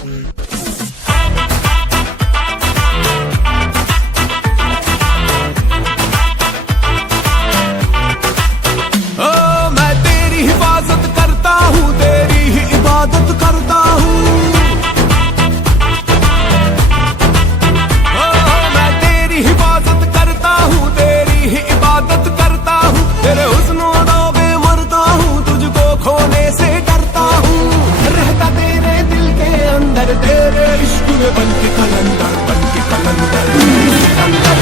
मैं तेरी हिफाजत करता हूँ, तेरी ही इबादत करता हूँ। मैं तेरी हिफाजत करता हूँ, तेरी ही इबादत करता हूँ। तेरे हुस्न अदा पे मरता हूँ, तुझको खोने से डरता हूँ। रहता तेरे दिल के अंदर, तेरे इश्क में बन के कलंदर, बन के कलंदर अंदर